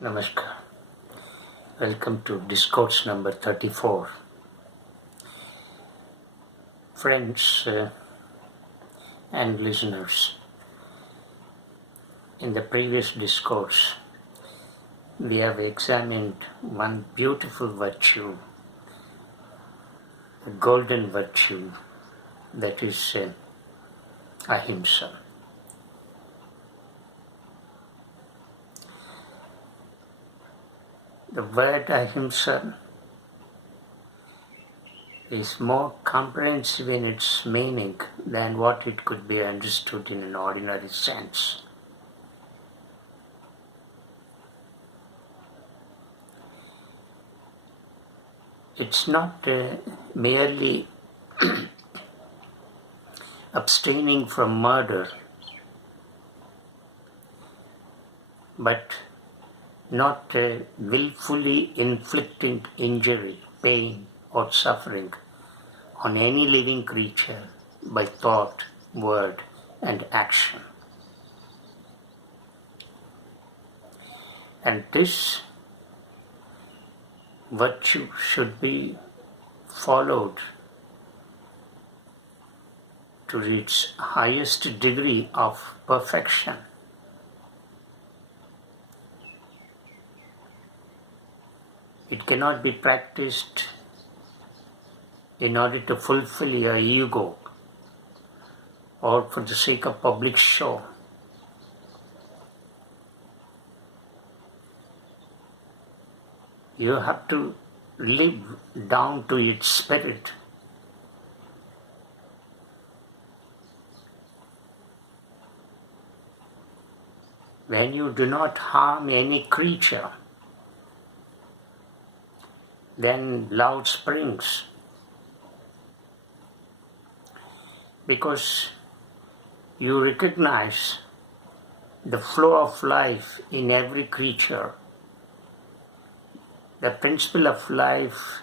Namaskar. Welcome to Discourse number 34. Friends and listeners, in the previous discourse, we have examined one beautiful virtue, a golden virtue, that is ahimsa. The word ahimsa is more comprehensive in its meaning than what it could be understood in an ordinary sense. It's not merely abstaining from murder, but not willfully inflicting injury, pain, or suffering on any living creature by thought, word, and action. And this virtue should be followed to its highest degree of perfection. It cannot be practiced in order to fulfill your ego or for the sake of public show. You have to live down to its spirit. When you do not harm any creature, then love springs, because you recognize the flow of life in every creature. The principle of life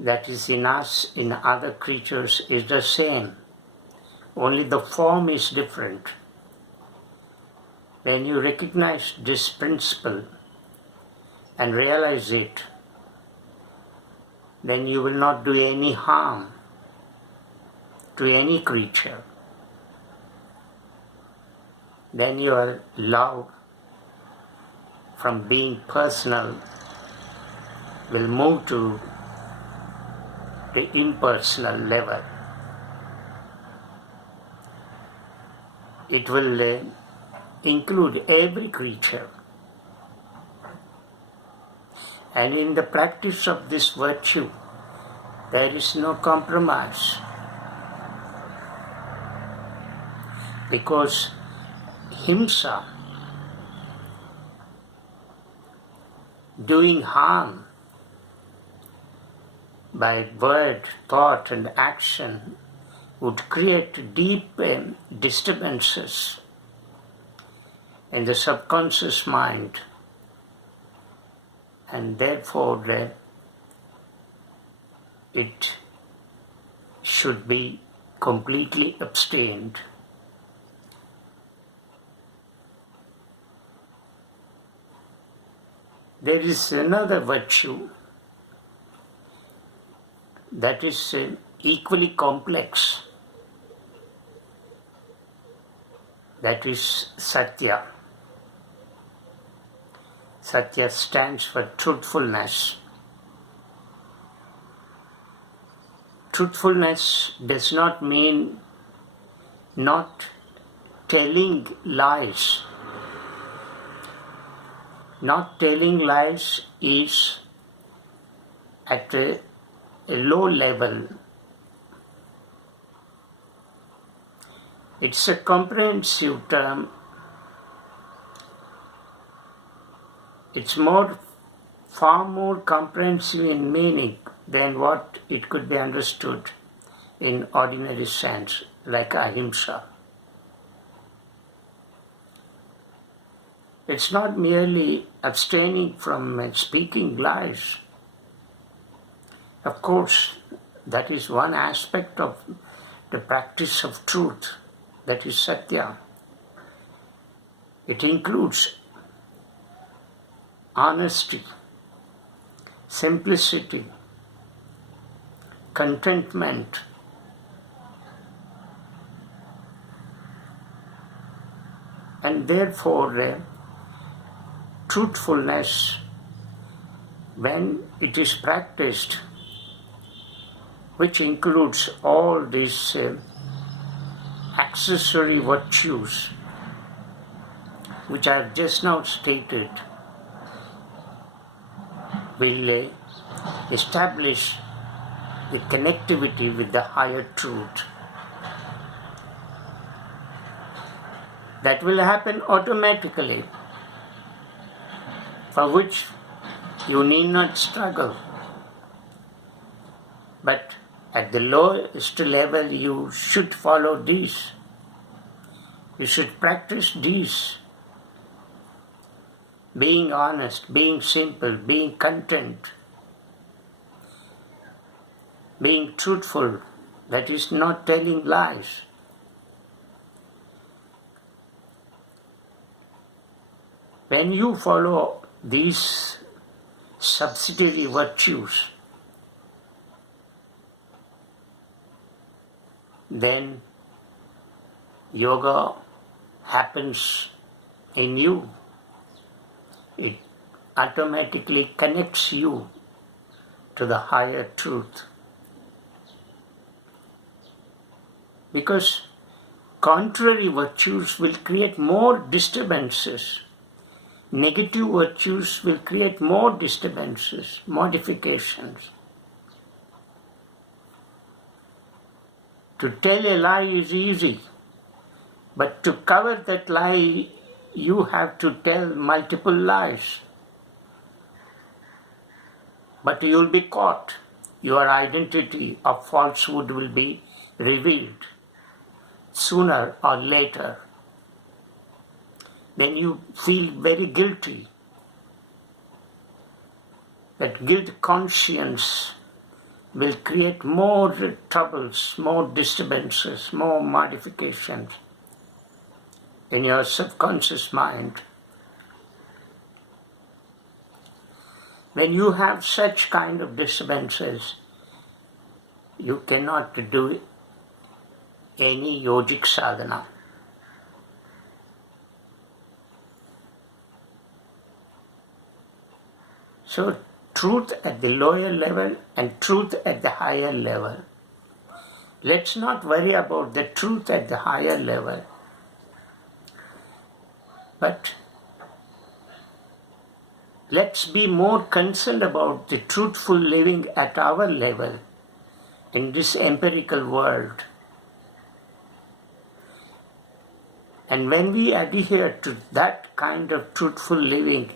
that is in us, in other creatures, is the same, only the form is different. When you recognize this principle and realize it, then you will not do any harm to any creature. Then your love from being personal will move to the impersonal level. It will include every creature. And in the practice of this virtue, there is no compromise, because himsa, doing harm by word, thought, and action, would create deep disturbances in the subconscious mind. And therefore it should be completely abstained. There is another virtue that is equally complex, that is Sathya. Sathya stands for truthfulness. Truthfulness does not mean not telling lies. Not telling lies is at a low level. It's a comprehensive term. It's far more comprehensive in meaning than what it could be understood in ordinary sense, like ahimsa. It's not merely abstaining from speaking lies. Of course, that is one aspect of the practice of truth, that is Sathya. It includes honesty, simplicity, contentment, and therefore truthfulness, when it is practiced, which includes all these accessory virtues which I have just now stated, will establish the connectivity with the higher truth. That will happen automatically, for which you need not struggle. But at the lowest level, you should follow these. You should practice these. Being honest, being simple, being content, being truthful, that is not telling lies. When you follow these subsidiary virtues, then yoga happens in you. It automatically connects you to the higher truth. Because contrary virtues will create more disturbances. Negative virtues will create more disturbances, modifications. To tell a lie is easy, but to cover that lie, you have to tell multiple lies. But you will be caught. Your identity of falsehood will be revealed sooner or later. Then you feel very guilty. That guilt conscience will create more troubles, more disturbances, more modifications in your subconscious mind. When you have such kind of disturbances, you cannot do any yogic sadhana. So, truth at the lower level and truth at the higher level. Let's not worry about the truth at the higher level, but let's be more concerned about the truthful living at our level in this empirical world. And when we adhere to that kind of truthful living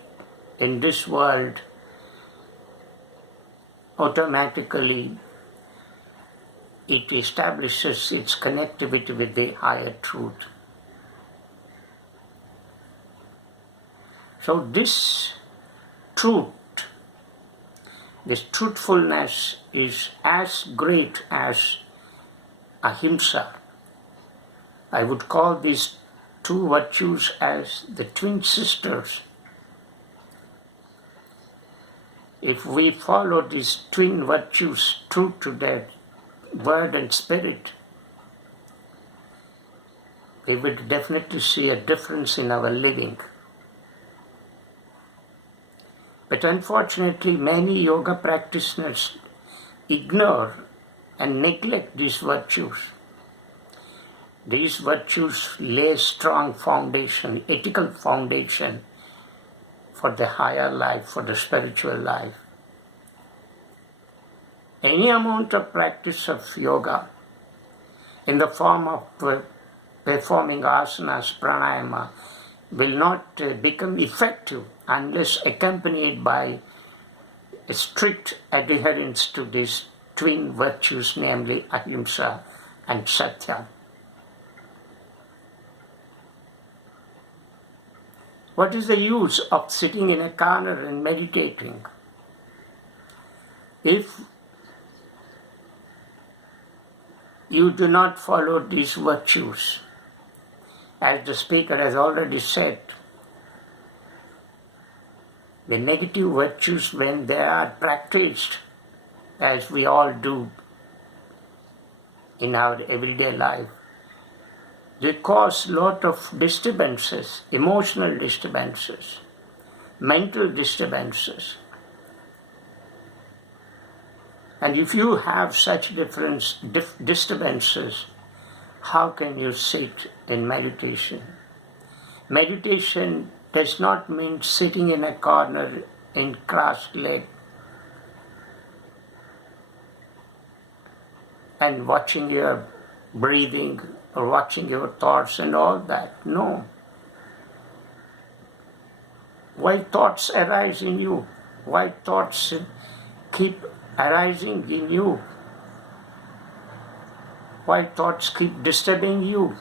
in this world, automatically it establishes its connectivity with the higher truth. So this truth, this truthfulness is as great as ahimsa. I would call these two virtues as the twin sisters. If we follow these twin virtues true to their word and spirit, we will definitely see a difference in our living. But unfortunately, many yoga practitioners ignore and neglect these virtues. These virtues lay strong foundation, ethical foundation for the higher life, for the spiritual life. Any amount of practice of yoga in the form of performing asanas, pranayama, will not become effective unless accompanied by a strict adherence to these twin virtues, namely ahimsa and sathya. What is the use of sitting in a corner and meditating if you do not follow these virtues? As the speaker has already said, The negative virtues, when they are practiced, as we all do in our everyday life, they cause a lot of disturbances, emotional disturbances, mental disturbances. And if you have such disturbances, how can you sit in meditation? Meditation does not mean sitting in a corner in crossed leg and watching your breathing or watching your thoughts and all that. No. Why thoughts arise in you? Why thoughts keep arising in you? Why thoughts keep disturbing you?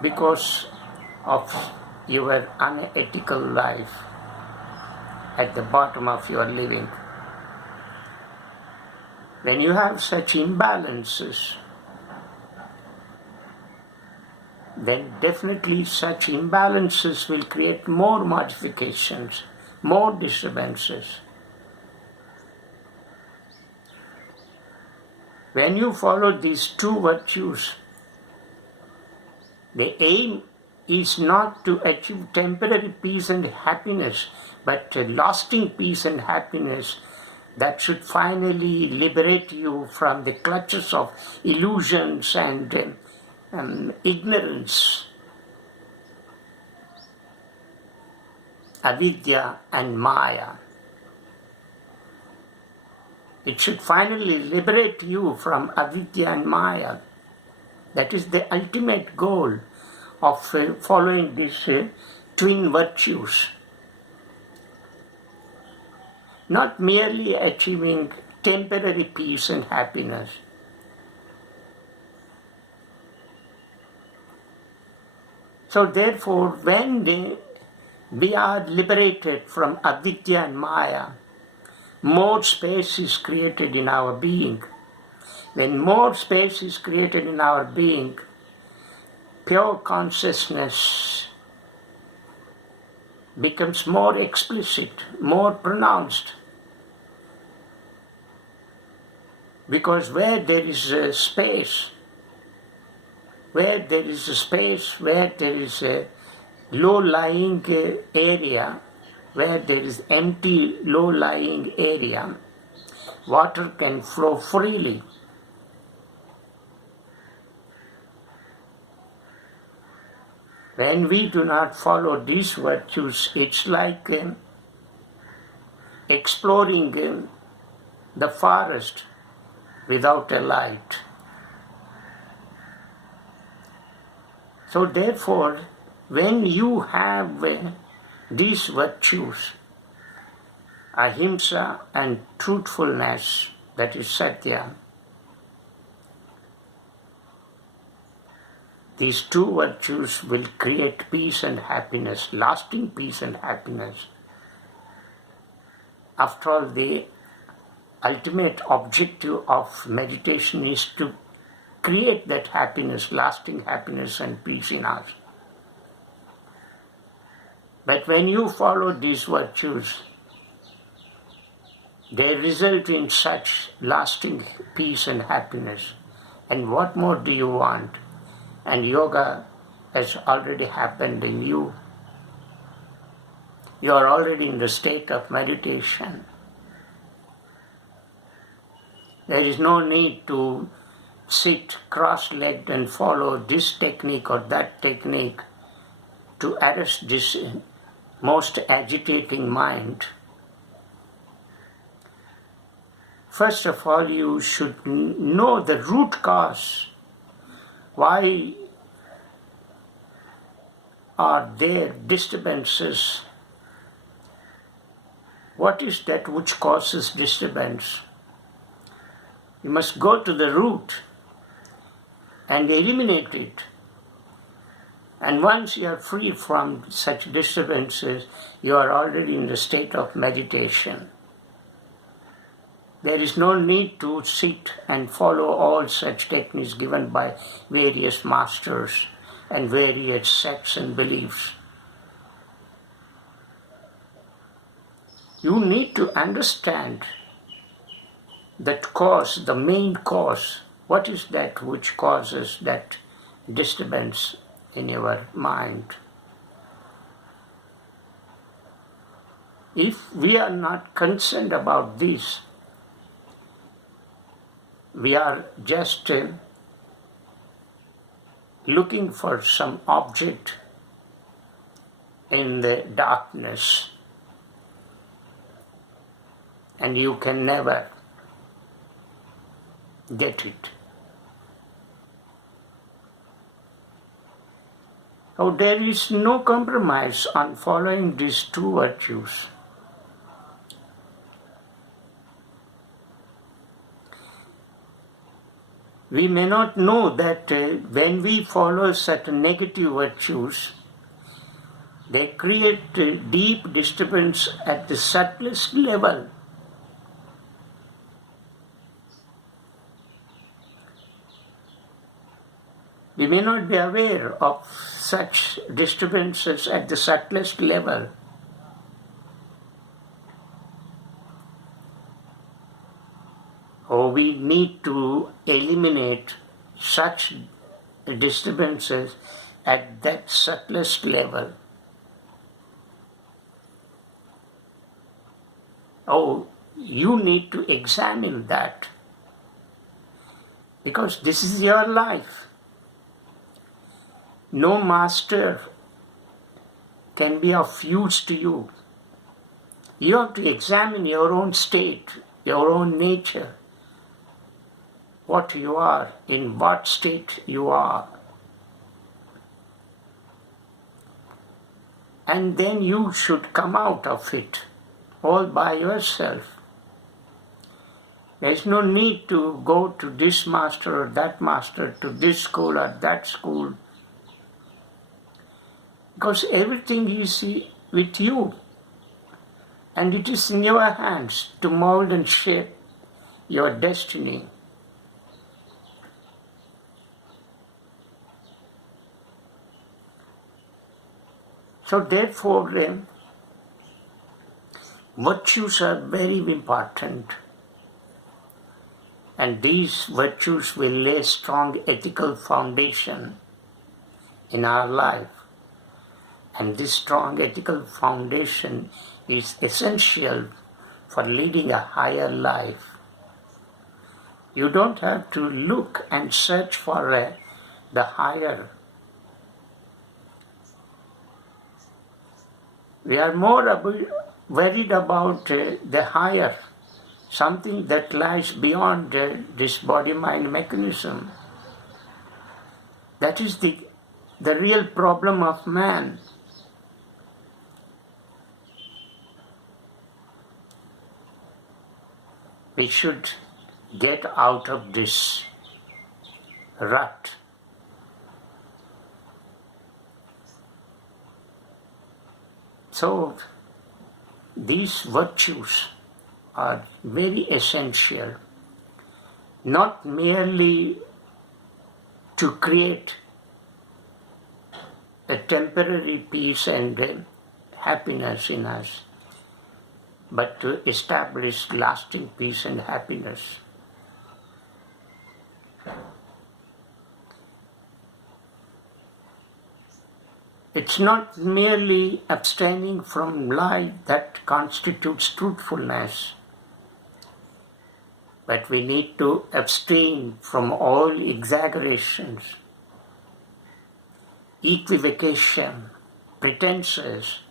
Because of your unethical life at the bottom of your living. When you have such imbalances, then definitely such imbalances will create more modifications, more disturbances. When you follow these two virtues, the aim is not to achieve temporary peace and happiness, but a lasting peace and happiness that should finally liberate you from the clutches of illusions and ignorance, avidya and maya. It should finally liberate you from avidya and maya. That is the ultimate goal of following these twin virtues. Not merely achieving temporary peace and happiness. So therefore, when we are liberated from avidya and maya, more space is created in our being. When more space is created in our being, pure consciousness becomes more explicit, more pronounced. Because where there is a space, where there is a low-lying area, where there is empty low-lying area, water can flow freely. When we do not follow these virtues, it's like exploring the forest without a light. So therefore, when you have these virtues, ahimsa and truthfulness, that is Sathya, these two virtues will create peace and happiness, lasting peace and happiness. After all, the ultimate objective of meditation is to create that happiness, lasting happiness and peace in us. But when you follow these virtues, they result in such lasting peace and happiness. And what more do you want? And yoga has already happened in you. You are already in the state of meditation. There is no need to sit cross-legged and follow this technique or that technique to arrest this most agitating mind. First of all, you should know the root cause. Why are there disturbances? What is that which causes disturbance? You must go to the root and eliminate it. And once you are free from such disturbances, you are already in the state of meditation. There is no need to sit and follow all such techniques given by various masters and various sects and beliefs. You need to understand that cause, the main cause. What is that which causes that disturbance in your mind? If we are not concerned about this, we are just looking for some object in the darkness, and you can never get it. Oh, there is no compromise on following these two virtues. We may not know that when we follow certain negative virtues, they create deep disturbance at the subtlest level. We may not be aware of such disturbances at the subtlest level. Or we need to eliminate such disturbances at that subtlest level. Oh, you need to examine that, because this is your life. No master can be of use to you. You have to examine your own state, your own nature, what you are, in what state you are. And then you should come out of it all by yourself. There is no need to go to this master or that master, to this school or that school, because everything is with you, and it is in your hands to mold and shape your destiny. So therefore, virtues are very important, and these virtues will lay strong ethical foundation in our life. And this strong ethical foundation is essential for leading a higher life. You don't have to look and search for the higher. We are more worried about the higher, something that lies beyond this body-mind mechanism. That is the real problem of man. We should get out of this rut. So these virtues are very essential, not merely to create a temporary peace and happiness in us, but to establish lasting peace and happiness. It's not merely abstaining from lie that constitutes truthfulness, but we need to abstain from all exaggerations, equivocation, pretenses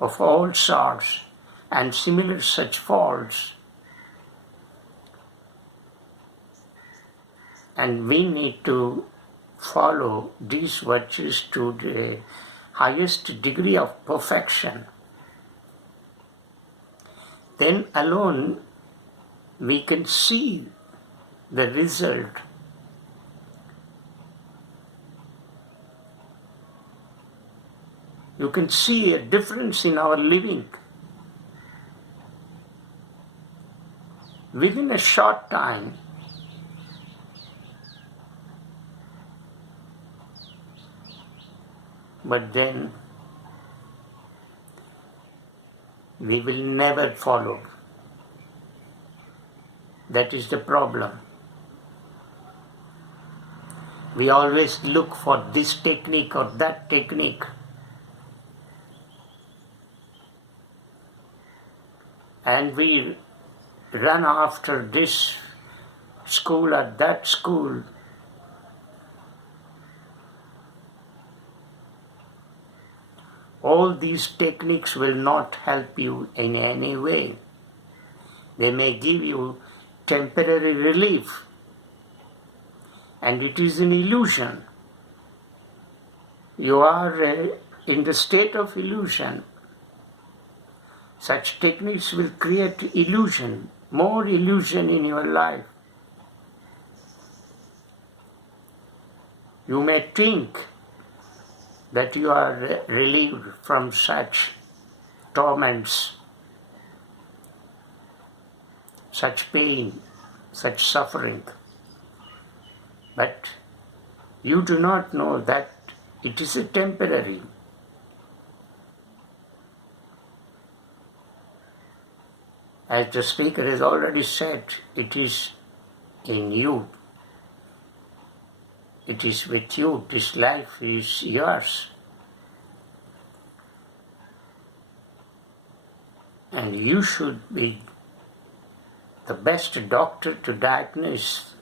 of all sorts, and similar such faults. And we need to follow these virtues to the highest degree of perfection. Then alone we can see the result. You can see a difference in our living. Within a short time, but then we will never follow. That is the problem. We always look for this technique or that technique. And we run after this school or that school. All these techniques will not help you in any way. They may give you temporary relief, and it is an illusion. You are in the state of illusion. Such techniques will create illusion, more illusion in your life. You may think that you are relieved from such torments, such pain, such suffering. But you do not know that it is a temporary. As the speaker has already said, it is in you. It is with you. This life is yours. And you should be the best doctor to diagnose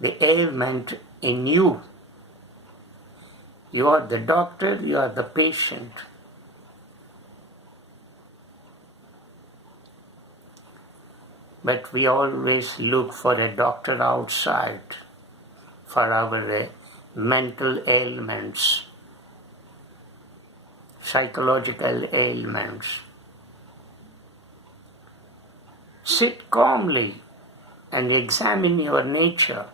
the ailment in you. You are the doctor, you are the patient. But we always look for a doctor outside for our mental ailments, psychological ailments. Sit calmly and examine your nature.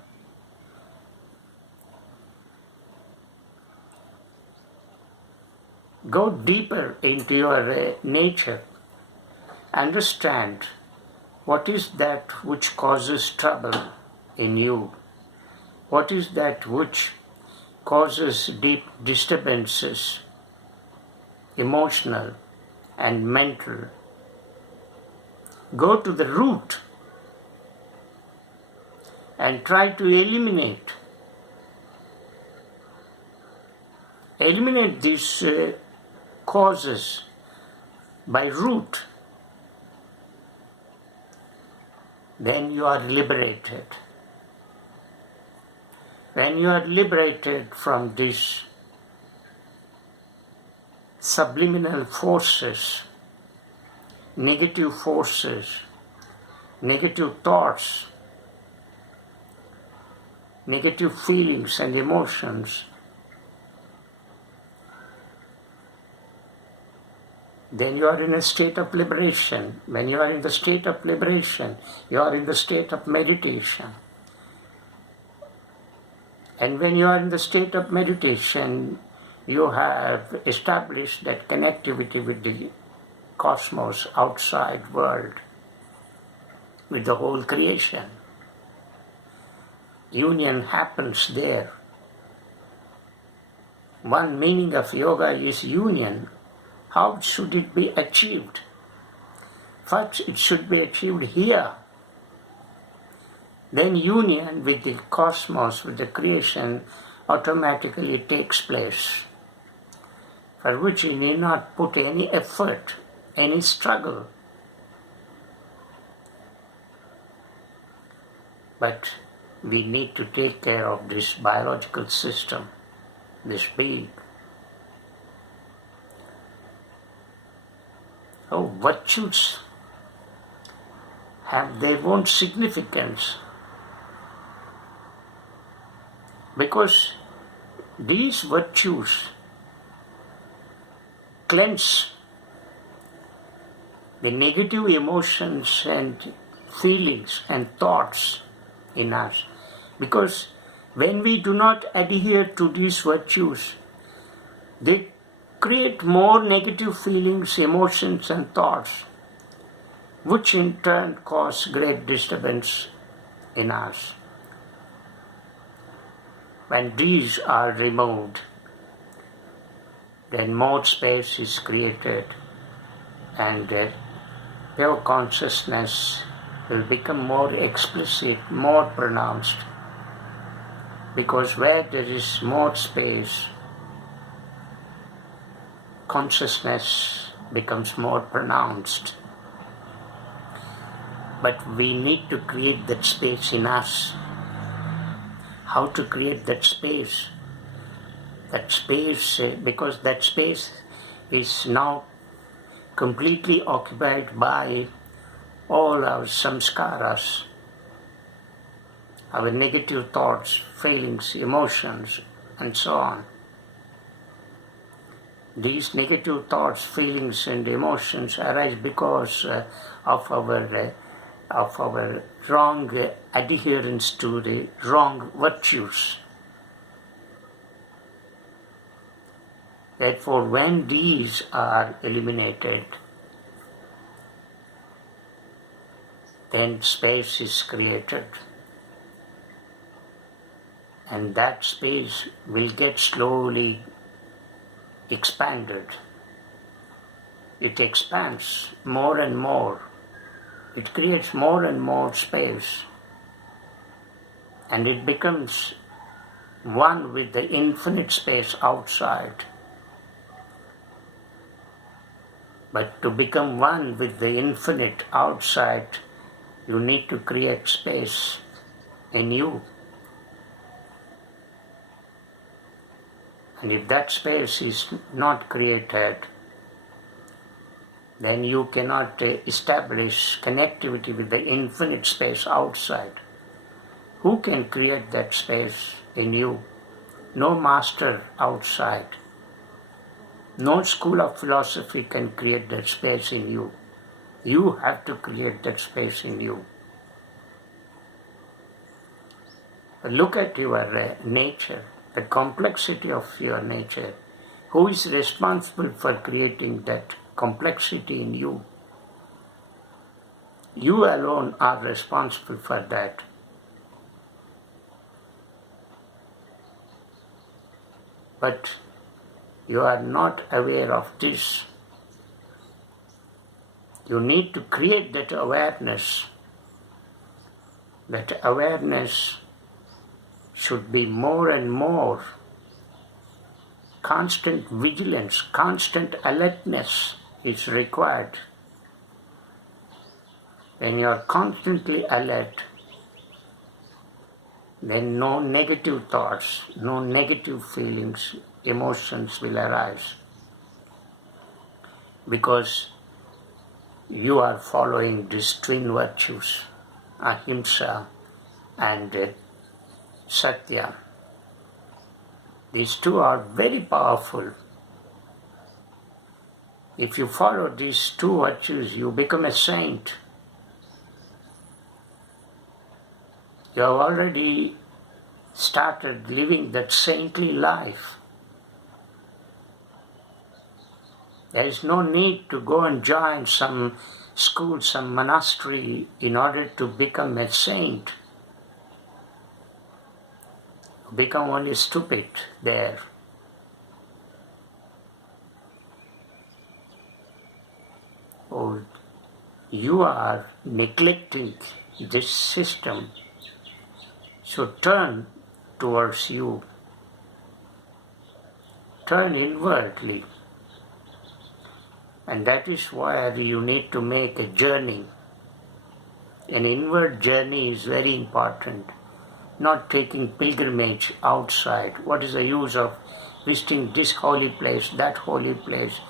Go deeper into your nature. Understand what is that which causes trouble in you. What is that which causes deep disturbances, emotional and mental? Go to the root and try to eliminate these causes by root. Then you are liberated. When you are liberated from these subliminal forces, negative thoughts, negative feelings and emotions, then you are in a state of liberation. When you are in the state of liberation, you are in the state of meditation. And when you are in the state of meditation, you have established that connectivity with the cosmos, outside world, with the whole creation. Union happens there. One meaning of yoga is union. How should it be achieved? First, it should be achieved here. Then union with the cosmos, with the creation, automatically takes place, for which you need not put any effort, any struggle. But we need to take care of this biological system, this being. Oh, virtues have their own significance, because these virtues cleanse the negative emotions and feelings and thoughts in us. Because when we do not adhere to these virtues, they create more negative feelings, emotions and thoughts, which in turn cause great disturbance in us. When these are removed, then more space is created and pure consciousness will become more explicit, more pronounced, because where there is more space, consciousness becomes more pronounced. But we need to create that space in us. How to create that space? Because that space is now completely occupied by all our samskaras, our negative thoughts, feelings, emotions, and so on. These negative thoughts, feelings, and emotions arise because of our wrong adherence to the wrong virtues. Therefore, when these are eliminated, then space is created. And that space will get slowly expanded. It expands more and more. It creates more and more space. And it becomes one with the infinite space outside. But to become one with the infinite outside, you need to create space in you. And if that space is not created, then you cannot establish connectivity with the infinite space outside. Who can create that space in you? No master outside. No school of philosophy can create that space in you. You have to create that space in you. Look at your nature, the complexity of your nature. Who is responsible for creating that complexity in you? You alone are responsible for that. But you are not aware of this. You need to create that awareness. That awareness should be more and more. Constant vigilance, constant alertness is required. When you are constantly alert, then no negative thoughts, no negative feelings, emotions will arise. Because you are following these twin virtues, ahimsa and Sathya. These two are very powerful. If you follow these two virtues, you become a saint. You have already started living that saintly life. There is no need to go and join some school, some monastery in order to become a saint. You become only stupid there. Oh, you are neglecting this system. So turn towards you. Turn inwardly. And that is why you need to make a journey. An inward journey is very important. Not taking pilgrimage outside. What is the use of visiting this holy place, that holy place,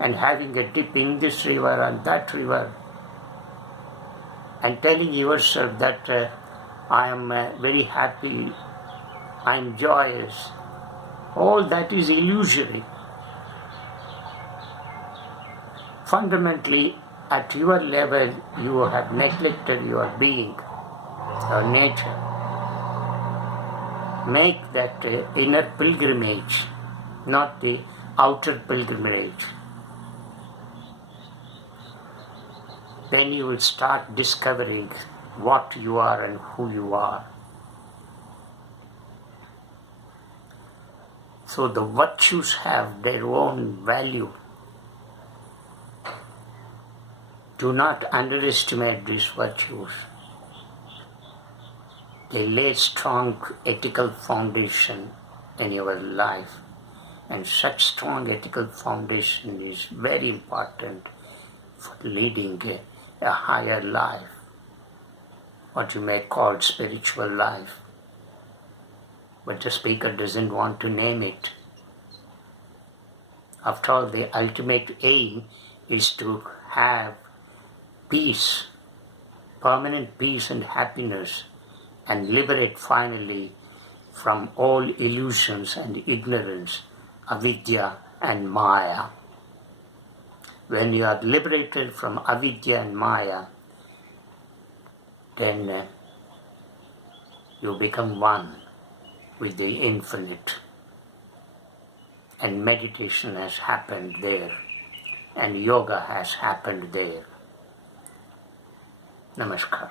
and having a dip in this river and that river, and telling yourself that I am very happy, I am joyous. All that is illusory. Fundamentally, at your level, you have neglected your being, your nature. Make that inner pilgrimage, not the outer pilgrimage. Then you will start discovering what you are and who you are. So the virtues have their own value. Do not underestimate these virtues. They lay strong ethical foundation in your life, and such strong ethical foundation is very important for leading a higher life, what you may call spiritual life. But the speaker doesn't want to name it. After all, the ultimate aim is to have peace, permanent peace and happiness, and liberate finally from all illusions and ignorance, avidya and maya. When you are liberated from avidya and maya, then you become one with the infinite. And meditation has happened there, and yoga has happened there. Namaskar.